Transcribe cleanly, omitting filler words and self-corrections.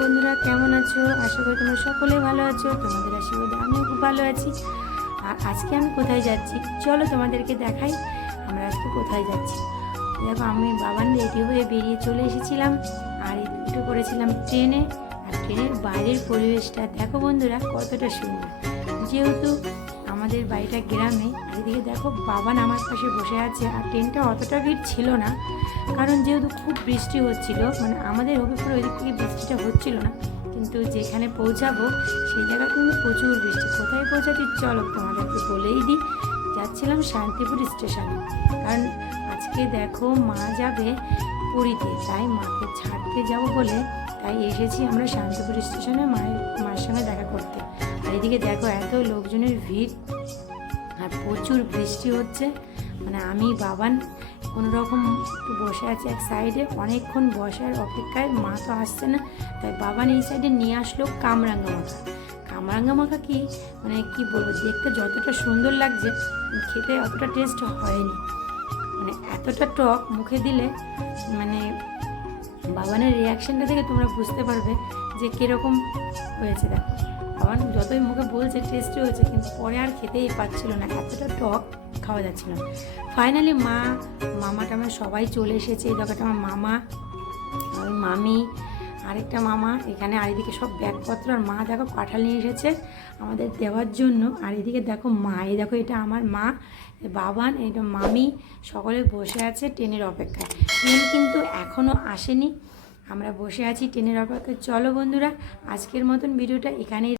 বন্ধুরা, কেমন আছো? আশা করি তোমরা সকলেই ভালো আছো। তোমাদের আশীর্বাদে আমিও খুব ভালো আছি। আর আজকে আমি কোথায় যাচ্ছি চলো তোমাদেরকে দেখাই আমরা আজকে কোথায় যাচ্ছি। দেখো, আমি বাবান রেডি হয়ে বেরিয়ে চলে এসেছিলাম আর উঠে পড়েছিলাম ট্রেনে। আর ট্রেনের বাইরের পরিবেশটা দেখো বন্ধুরা, কতটা সুন্দর। যেহেতু আমাদের বাড়িটা গ্রামে, আর এদিকে দেখো বাবান আমার পাশে বসে আছে। আর ট্রেনটা অতটা ভিড় ছিল না, কারণ যেহেতু খুব বৃষ্টি হচ্ছিল, মানে আমাদের হবিপুরে ওই দিক থেকে বৃষ্টিটা হচ্ছিল না, কিন্তু যেখানে পৌঁছাবো সেই জায়গা কিন্তু প্রচুর বৃষ্টি। কোথায় পৌঁছাচ্ছি চলো তোমাদেরকে বলেই দিই। যাচ্ছিলাম শান্তিপুর স্টেশনে, কারণ আজকে দেখো মা যাবে পুরীতে, তাই মাকে ছাড়তে যাব বলে তাই এসেছি আমরা শান্তিপুর স্টেশনে মায়ের সঙ্গে দেখা করতে। আর এদিকে দেখো এত লোকজনের ভিড় আর প্রচুর বৃষ্টি হচ্ছে। মানে আমি বাবান কোনো রকম একটু বসে আছে এক সাইডে, অনেকক্ষণ বসার অপেক্ষায়, মা তো আসছে না, তাই বাবান এই সাইডে নিয়ে আসলো কামরাঙ্গা মাখা। কামরাঙ্গা মাখা কি মানে কি বলবো, দেখতে যতটা সুন্দর লাগছে খেতে অতটা টেস্ট হয়নি। মানে এতটা টক, মুখে দিলে মানে বাবানের রিয়াকশানটা থেকে তোমরা বুঝতে পারবে যে কীরকম হয়েছে। দেখো বাবান যতই মুখে বলছে টেস্টি হয়েছে, কিন্তু পরে আর খেতেই পাচ্ছিল না, এতটা টক খাওয়া যাচ্ছিল না। ফাইনালি মামা টামা সবাই চলে এসেছে। এই জায়গাটা আমার মামা, ওই মামি, আরেকটা মামা এখানে। আর এদিকে সব ব্যাগপত্র, আর মা দেখো কাঁঠাল নিয়ে এসেছে আমাদের দেওয়ার জন্য। আর এদিকে দেখো মা, এই দেখো এটা আমার মা, বাবান, এটা মামি, সকলে বসে আছে ট্রেনের অপেক্ষায়। ট্রেন কিন্তু এখনও আসেনি, আমরা বসে আছি ট্রেনের অপেক্ষায়। চলো বন্ধুরা, আজকের মতন ভিডিওটা এখানেই